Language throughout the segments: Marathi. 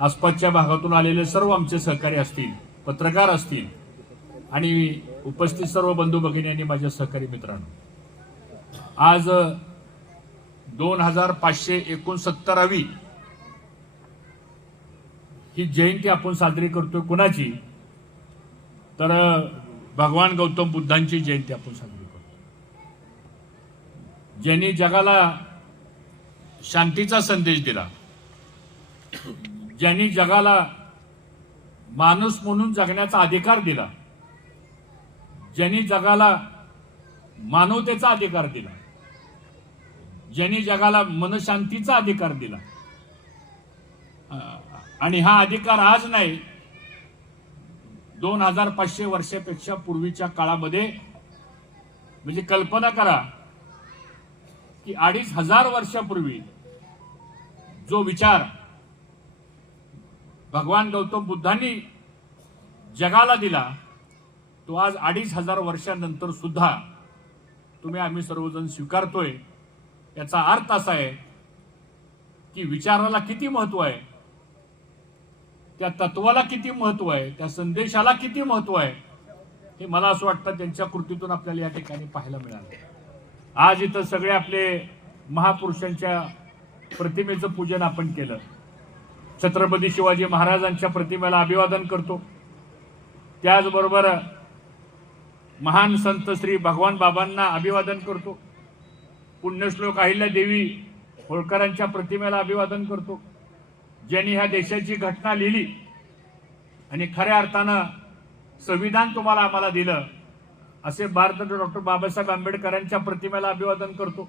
आसपासच्या भागातून आलेले सर्व आमचे सहकारी असतील पत्रकार असतील आणि उपस्थित सर्व बंधू भगिनी आणि माझ्या सहकारी मित्रांनो. आज दोन हजार पाचशे एकोणसत्तरावी ही जयंती आपण साजरी करतोय कुणाची? तर भगवान गौतम बुद्धांची जयंती आपण साजरी करतो ज्यांनी जगाला शांतीचा संदेश दिला ज्यांनी जगाला माणूस म्हणून जगण्याचा अधिकार दिला. ज्यांनी जगाला मानवतेचा अधिकार दिला. ज्यांनी जगाला मनशांतीचा अधिकार दिला. आणि हा अधिकार आज नाही दोन हजार पाचशे वर्षापेक्षा पूर्वीच्या काळामध्ये म्हणजे कल्पना करा की अडीच हजार वर्षापूर्वी जो विचार भगवान गौतम बुद्धांनी जगाला दिला तो आज अडीच हजार वर्षानंतर सुद्धा तुम्ही आम्ही सर्वजण स्वीकारतोय. याचा अर्थ असा आहे की विचाराला किती महत्त्व आहे? त्या तत्वाला किती महत्त्व आहे? त्या संदेशाला किती महत्त्व आहे? हे मला असं वाटतं त्यांच्या कृतीतून आपल्याला या ठिकाणी पाहायला मिळालं. आज इथं सगळे आपले महापुरुषांच्या प्रतिमेचं पूजन आपण केलं. छत्रपती शिवाजी महाराजांच्या प्रतिमेला अभिवादन करतो. त्याचबरोबर महान संत श्री भगवान बाबांना अभिवादन करतो. पुण्यश्लोक अहिल्या देवी होळकरांच्या प्रतिमेला अभिवादन करतो. ज्यांनी ह्या देशाची घटना लिहिली आणि खऱ्या अर्थानं संविधान तुम्हाला आम्हाला दिलं असे भारत डॉक्टर बाबासाहेब आंबेडकरांच्या प्रतिमेला अभिवादन करतो.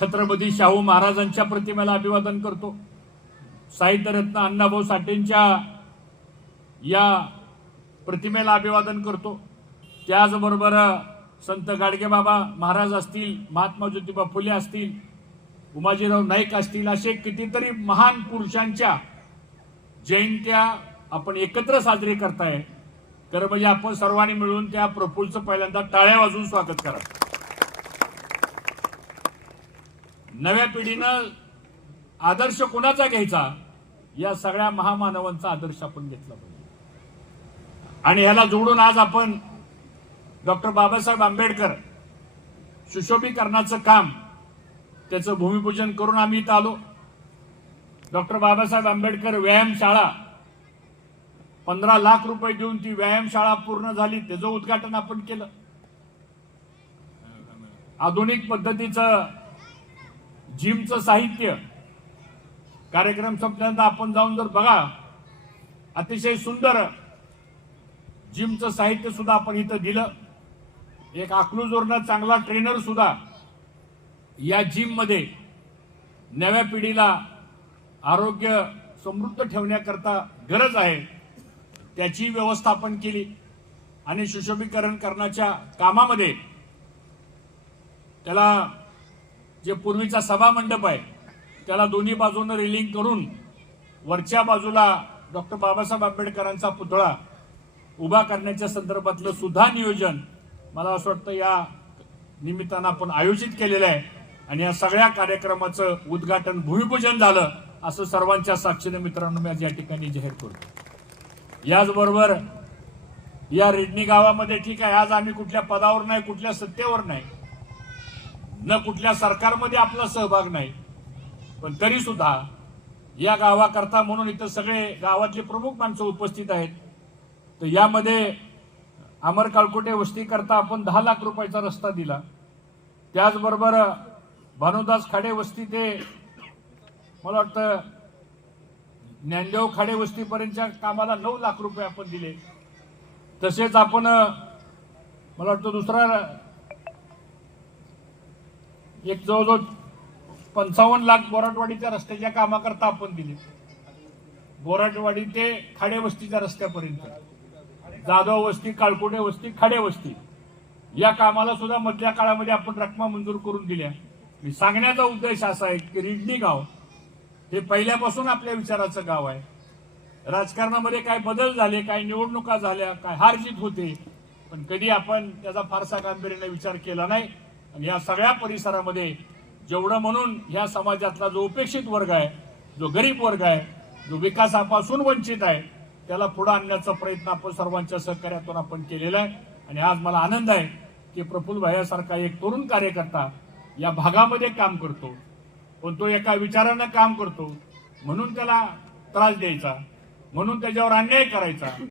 छत्रपती शाहू महाराजांच्या प्रतिमेला अभिवादन करतो. साहित्यरत्न अण्णाभाऊ साठेंच्या या प्रतिमेला अभिवादन करतो. त्याचबरोबर संत गाडगेबाबा महाराज असतील महात्मा ज्योतिबा फुले असतील उमाजीराव नाईक असतील असे कितीतरी महान पुरुषांच्या जयंत्या आपण एकत्र साजरी करताय. तर म्हणजे आपण सर्वांनी मिळून त्या प्रफुलचं पहिल्यांदा टाळ्या वाजवून स्वागत करा. नव्या पिढीनं आदर्श कोणाचा घ्यायचा? या सगळ्या महामानवांचा आदर्श आपण घेतला पाहिजे. आणि ह्याला जोडून आज आपण डॉक्टर बाबासाहेब आंबेडकर सुशोभीकरणाचं काम त्याचं भूमिपूजन करून आम्ही इथं आलो. डॉक्टर बाबासाहेब आंबेडकर व्यायामशाळा पंधरा लाख रुपये देऊन ती व्यायामशाळा पूर्ण झाली त्याचं उद्घाटन आपण केलं. आधुनिक पद्धतीचं जिमचं साहित्य. कार्यक्रम संपल्यानंतर आपण जाऊन जर बघा अतिशय सुंदर जिमचं साहित्य सुद्धा आपण इथं दिलं. एक अकलूजवरनं चांगला ट्रेनर सुद्धा या जिममध्ये नव्या पिढीला आरोग्य समृद्ध ठेवण्याकरता गरज आहे त्याची व्यवस्थापन केली आणि सुशोभीकरण करण्याच्या कामामध्ये त्याला जे पूर्वीचा सभा मंडप आहे त्याला दोन्ही बाजूनं रेलिंग करून वरच्या बाजूला डॉक्टर बाबासाहेब आंबेडकरांचा पुतळा उभा करण्याच्या संदर्भातलं सुद्धा नियोजन मला असं वाटतं या निमित्तानं आपण आयोजित केलेलं आहे. आणि या सगळ्या कार्यक्रमाचं उद्घाटन भूमिपूजन झालं असं सर्वांच्या साक्षीने मित्रांनो मी आज या ठिकाणी जाहीर करतो. याचबरोबर या रेडणी गावामध्ये ठीक आहे आज आम्ही कुठल्या पदावर नाही कुठल्या सत्तेवर नाही न कुठल्या सरकारमध्ये आपला सहभाग नाही. पण तरी सुद्धा या गावाकरता म्हणून इथं सगळे गावातले प्रमुख माणसं उपस्थित आहेत. तर यामध्ये अमर काळकोटे वस्तीकरता आपण दहा लाख रुपयाचा रस्ता दिला. त्याचबरोबर भानुदास खाडे वस्ती ते मला वाटतं ज्ञानदेव खाडे वस्तीपर्यंतच्या कामाला नऊ लाख रुपये आपण दिले. तसेच आपण मला वाटतं दुसरा एक जवळजवळ पंचावन्न लाख बोराटवाडीच्या रस्त्याच्या कामाकरता आपण दिले. बोराटवाडी ते खाडे वस्तीच्या रस्त्यापर्यंत. जाधव वस्ती काळकोटे वस्ती खाडे वस्ती. या कामाला सुद्धा मधल्या काळामध्ये आपण रकमा मंजूर करून दिल्या. मी सांगण्याचा उद्देश असा आहे की रिडणी गाव हे पहिल्यापासून आपल्या विचाराचं गाव आहे. राजकारणामध्ये काय बदल झाले काय निवडणुका झाल्या काय हार जीत होते पण कधी आपण त्याचा फारसा गांभीर्याने विचार केला नाही. आणि या सगळ्या परिसरामध्ये जेवढं म्हणून ह्या समाजातला जो उपेक्षित वर्ग आहे जो गरीब वर्ग आहे जो विकासापासून वंचित आहे त्याला पुढे आणण्याचा प्रयत्न आपण सर्वांच्या सहकार्यातून आपण केलेला आहे. आणि आज मला आनंद आहे की प्रफुल्ल भायासारखा एक तरुण कार्यकर्ता या भागामध्ये काम करतो. पण तो एका विचारानं काम करतो. म्हणून त्याला त्रास द्यायचा. म्हणून त्याच्यावर अन्याय करायचा.